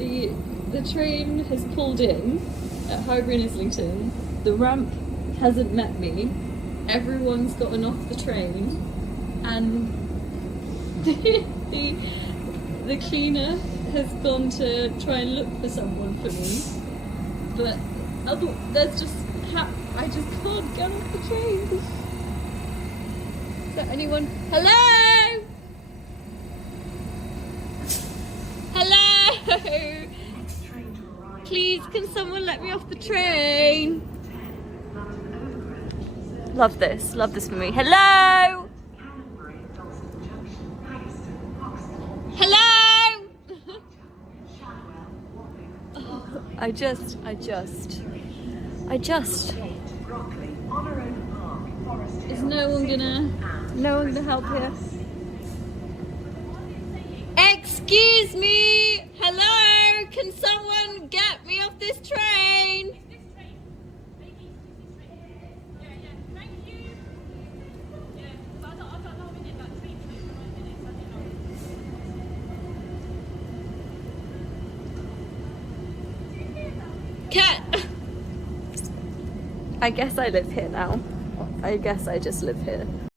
The train has pulled in at Highbury and Islington. The ramp hasn't met me. Everyone's gotten off the train, and the cleaner has gone to try and look for someone for me. But there's just I just can't get off the train. Is there anyone? Hello? Hello? Please, can someone let me off the train? Love this for me. Hello? Hello? I just. Is no one gonna help here? Excuse me! Hello! Can someone get me off this train? Cat! I guess I live here now. I guess I just live here.